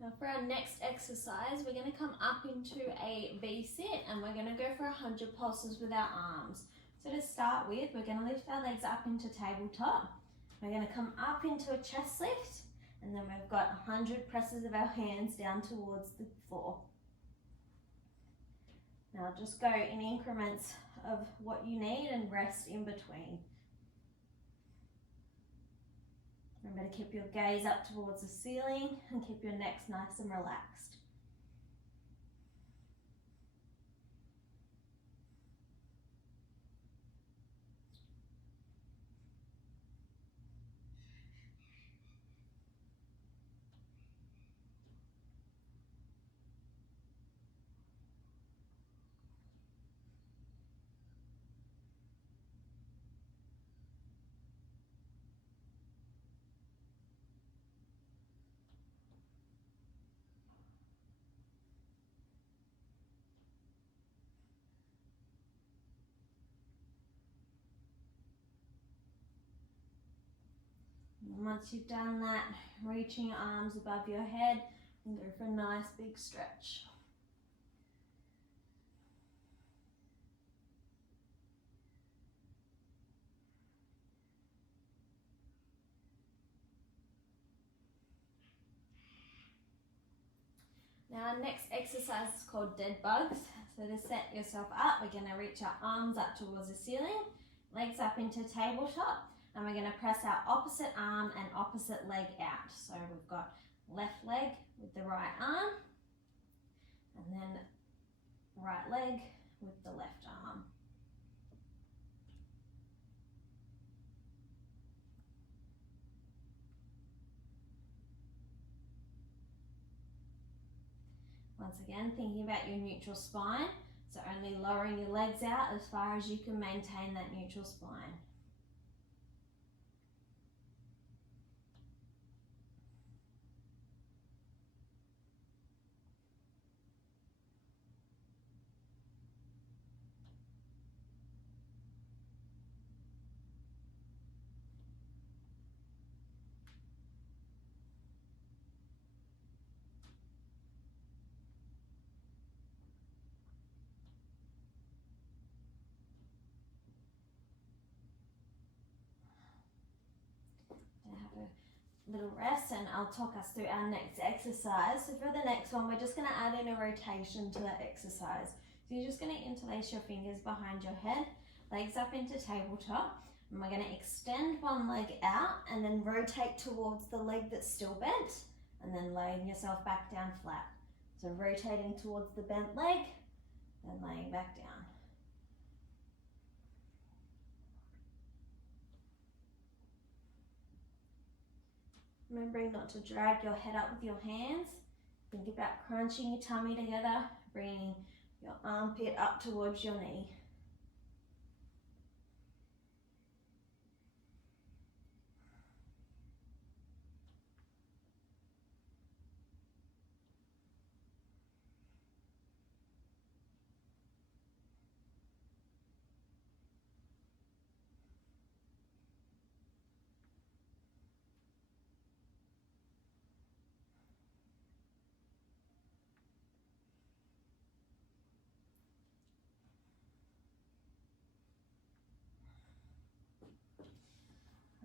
Now for our next exercise, we're going to come up into a V-sit and we're going to go for 100 pulses with our arms. So to start with, we're going to lift our legs up into tabletop. We're going to come up into a chest lift, and then we've got 100 presses of our hands down towards the floor. Now just go in increments of what you need and rest in between. Remember to keep your gaze up towards the ceiling and keep your necks nice and relaxed. Once you've done that, reaching your arms above your head and go for a nice big stretch. Now our next exercise is called dead bugs. So to set yourself up, we're going to reach our arms up towards the ceiling, legs up into tabletop, and we're going to press our opposite arm and opposite leg out. So we've got left leg with the right arm, and then right leg with the left arm. Once again, thinking about your neutral spine, so only lowering your legs out as far as you can maintain that neutral spine. Little rest, and I'll talk us through our next exercise. So for the next one, we're just going to add in a rotation to that exercise. So you're just going to interlace your fingers behind your head, legs up into tabletop, and we're going to extend one leg out and then rotate towards the leg that's still bent, and then laying yourself back down flat. So rotating towards the bent leg, then laying back down. Remembering not to drag your head up with your hands. Think about crunching your tummy together, bringing your armpit up towards your knee.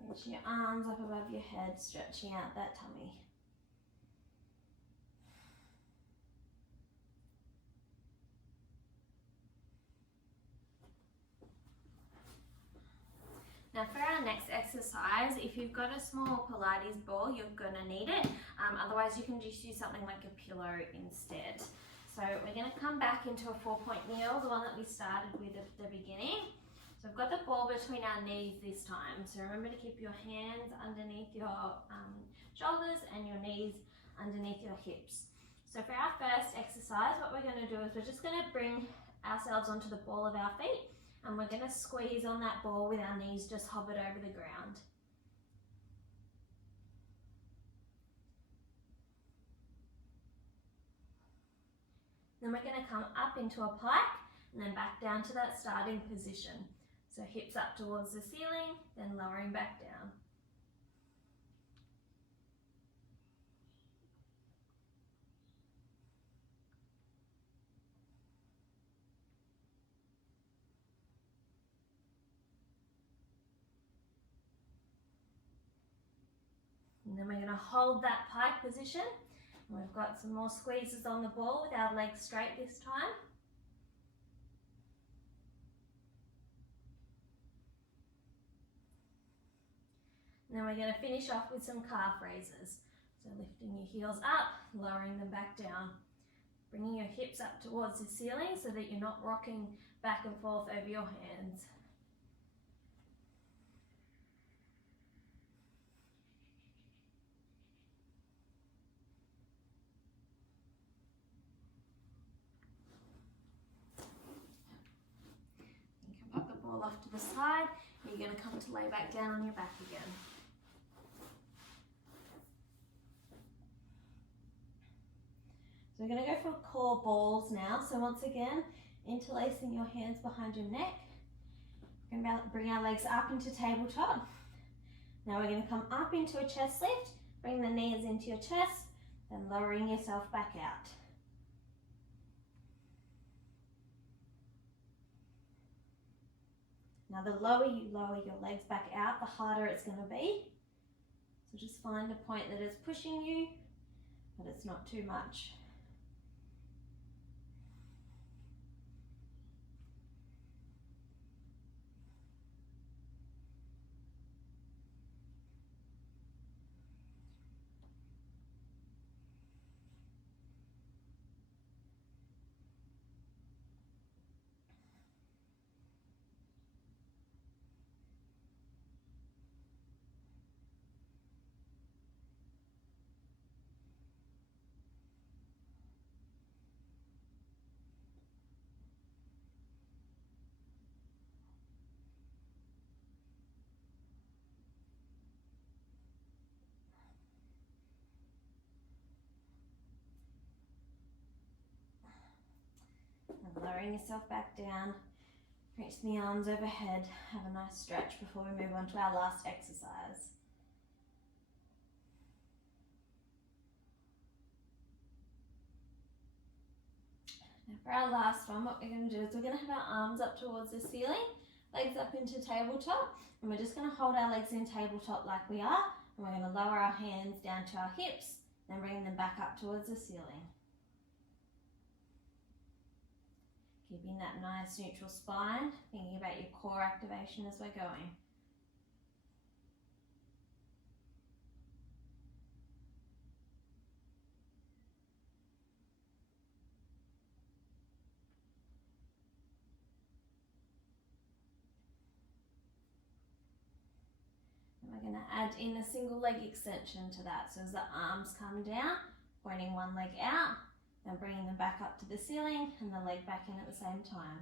Reach your arms up above your head, stretching out that tummy. Now for our next exercise, if you've got a small Pilates ball, you're going to need it. Otherwise you can just use something like a pillow instead. So we're going to come back into a 4-point kneel, the one that we started with at the beginning. So we've got the ball between our knees this time. So remember to keep your hands underneath your shoulders and your knees underneath your hips. So for our first exercise, what we're going to do is we're just going to bring ourselves onto the ball of our feet, and we're going to squeeze on that ball with our knees just hovered over the ground. Then we're going to come up into a pike and then back down to that starting position. So hips up towards the ceiling, then lowering back down. And then we're going to hold that pike position. And we've got some more squeezes on the ball with our legs straight this time. And then we're going to finish off with some calf raises. So lifting your heels up, lowering them back down. Bringing your hips up towards the ceiling so that you're not rocking back and forth over your hands. You can pop the ball off to the side. You're going to come to lay back down on your back again. So we're going to go for core balls now. So once again, interlacing your hands behind your neck. We're going to bring our legs up into tabletop. Now we're going to come up into a chest lift. Bring the knees into your chest, then lowering yourself back out. Now the lower you lower your legs back out, the harder it's going to be. So just find a point that is pushing you, but it's not too much. And lowering yourself back down, reach the arms overhead, have a nice stretch before we move on to our last exercise. Now for our last one, what we're going to do is we're going to have our arms up towards the ceiling, legs up into tabletop, and we're just going to hold our legs in tabletop like we are, and we're going to lower our hands down to our hips, then bring them back up towards the ceiling. Keeping that nice neutral spine, thinking about your core activation as we're going. And we're going to add in a single leg extension to that. So as the arms come down, pointing one leg out, then bringing them back up to the ceiling and the leg back in at the same time.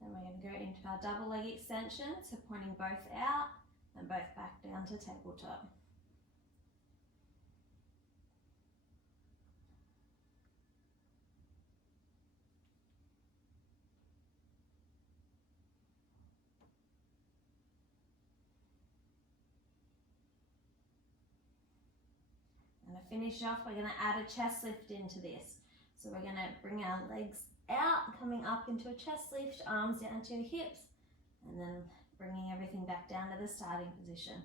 Then we're going to go into our double leg extension, so pointing both out and both back down to tabletop. And to finish off, we're going to add a chest lift into this. So we're going to bring our legs out, coming up into a chest lift, arms down to your hips, and then bringing everything back down to the starting position.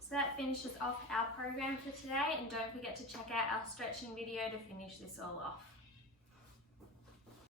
So that finishes off our program for today, and don't forget to check out our stretching video to finish this all off.